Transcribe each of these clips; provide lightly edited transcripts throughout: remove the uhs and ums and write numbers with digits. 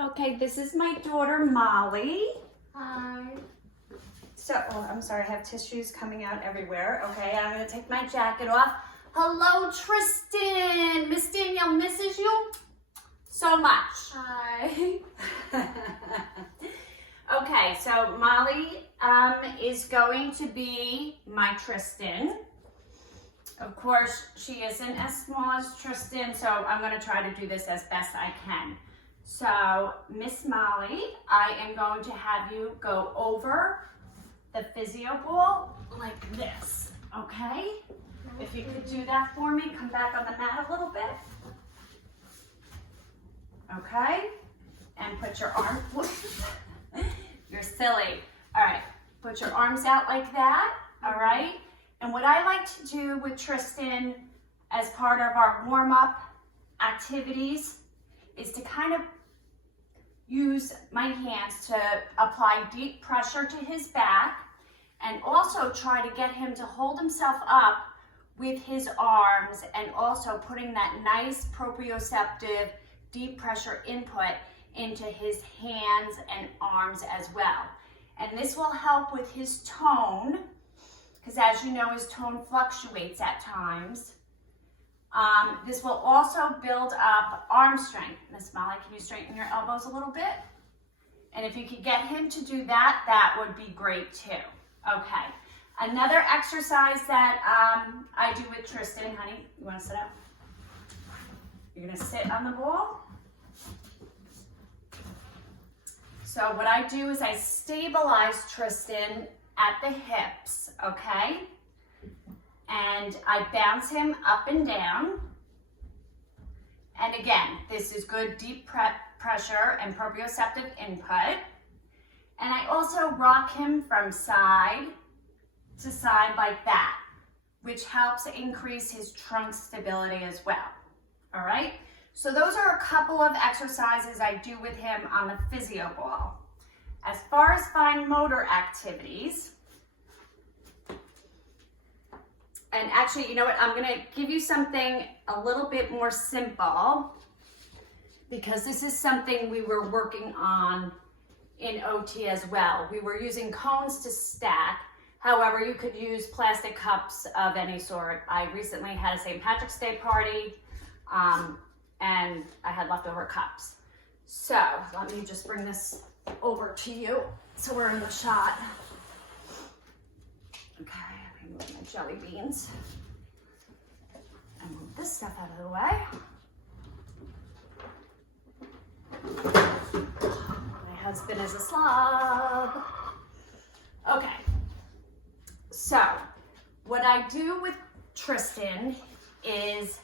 Okay, this is my daughter, Molly. Hi. So, oh, I'm sorry, I have tissues coming out everywhere. Okay, I'm gonna take my jacket off. Hello, Tristan. Miss Danielle misses you so much. Hi. Okay, so Molly is going to be my Tristan. Of course, she isn't as small as Tristan, so I'm gonna try to do this as best I can. So, Miss Molly, I am going to have you go over the physio ball like this, okay? If you could do that for me, come back on the mat a little bit. Okay? And put your arm, you're silly. All right, put your arms out like that, all right? And what I like to do with Tristan as part of our warm-up activities is to kind of use my hands to apply deep pressure to his back and also try to get him to hold himself up with his arms and also putting that nice proprioceptive deep pressure input into his hands and arms as well. And this will help with his tone, because as you know, his tone fluctuates at times. This will also build up arm strength. Miss Molly, can you straighten your elbows a little bit? And if you could get him to do that, that would be great too. Okay. Another exercise that I do with Tristan, honey, you want to sit up? You're going to sit on the ball. So what I do is I stabilize Tristan at the hips, okay? And I bounce him up and down. And again, this is good deep pressure and proprioceptive input. And I also rock him from side to side like that, which helps increase his trunk stability as well, all right? So those are a couple of exercises I do with him on the physio ball. As far as fine motor activities, and actually, you know what, I'm gonna give you something a little bit more simple because this is something we were working on in OT as well. We were using cones to stack. However, you could use plastic cups of any sort. I recently had a St. Patrick's Day party and I had leftover cups. So let me just bring this over to you so we're in the shot. Okay, remove my jelly beans and move this stuff out of the way. My husband is a slob. Okay, so what I do with Tristan is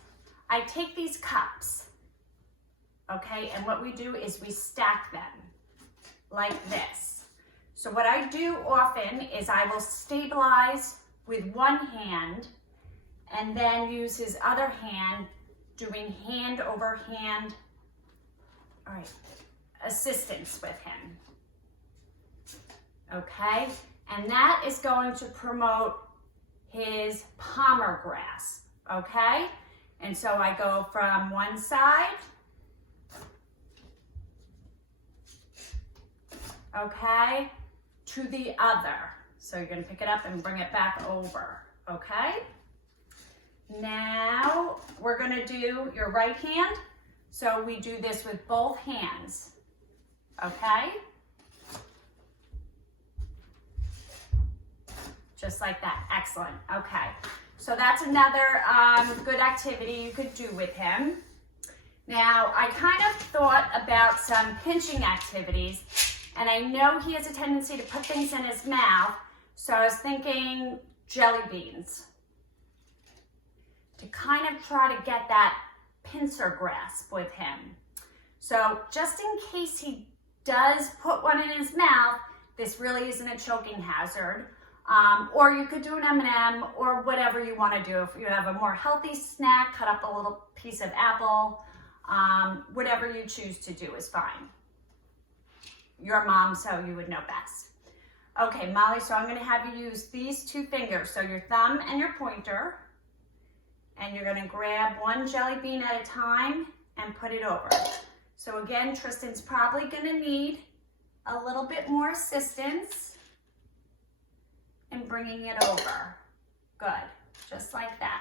I take these cups, okay, and what we do is we stack them like this. So what I do often is I will stabilize with one hand and then use his other hand doing hand over hand, all right, assistance with him, okay? And that is going to promote his palmar grasp, okay? And so I go from one side, okay, to the other. So you're gonna pick it up and bring it back over, okay? Now we're gonna do your right hand. So we do this with both hands, okay? Just like that, excellent, okay. So that's another good activity you could do with him. Now, I kind of thought about some pinching activities, and I know he has a tendency to put things in his mouth, so I was thinking jelly beans to kind of try to get that pincer grasp with him. So just in case he does put one in his mouth, this really isn't a choking hazard. Or you could do an M&M or whatever you want to do. If you have a more healthy snack, cut up a little piece of apple, whatever you choose to do is fine. You're a mom, so you would know best. Okay, Molly, so I'm going to have you use these two fingers, so your thumb and your pointer, and you're going to grab one jelly bean at a time and put it over. So again, Tristan's probably gonna need a little bit more assistance in bringing it over. Good, just like that.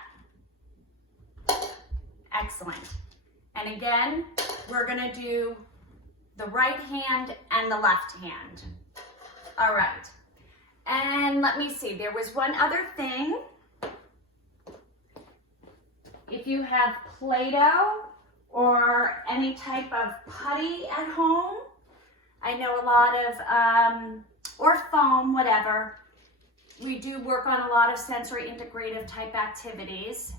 Excellent. And again, we're gonna do the right hand and the left hand. All right. And let me see, there was one other thing. If you have Play-Doh or any type of putty at home, I know a lot of, or foam, whatever, we do work on a lot of sensory integrative type activities.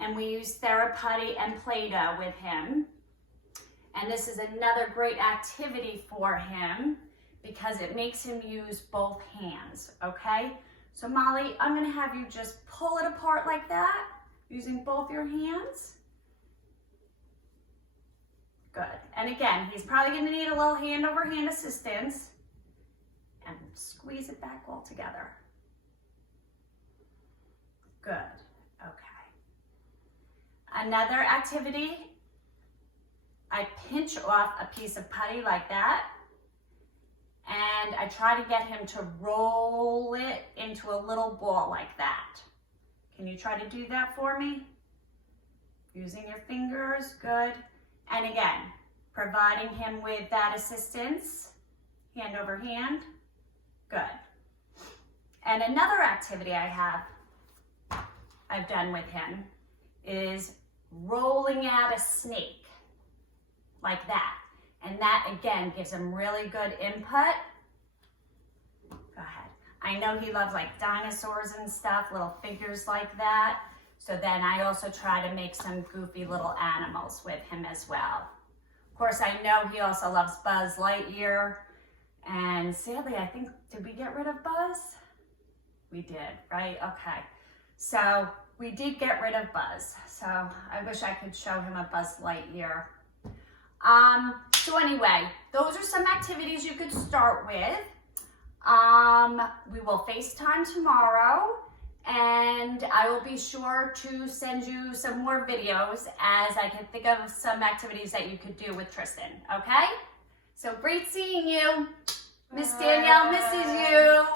And we use TheraPutty and Play-Doh with him. And this is another great activity for him because it makes him use both hands, okay? So Molly, I'm gonna have you just pull it apart like that, using both your hands. Good, and again, he's probably gonna need a little hand over hand assistance and squeeze it back all together. Good, okay. Another activity, I pinch off a piece of putty like that, and I try to get him to roll it into a little ball like that. Can you try to do that for me? Using your fingers, good. And again, providing him with that assistance, hand over hand, good. And another activity I've done with him is rolling out a snake like that. And that again gives him really good input. Go ahead. I know he loves like dinosaurs and stuff, little figures like that. So then I also try to make some goofy little animals with him as well. Of course, I know he also loves Buzz Lightyear. And sadly, I think, did we get rid of Buzz? We did, right? Okay. So we did get rid of Buzz. So I wish I could show him a Buzz Lightyear. So anyway, those are some activities you could start with. We will FaceTime tomorrow, and I will be sure to send you some more videos as I can think of some activities that you could do with Tristan, okay? So great seeing you. Miss Danielle misses you.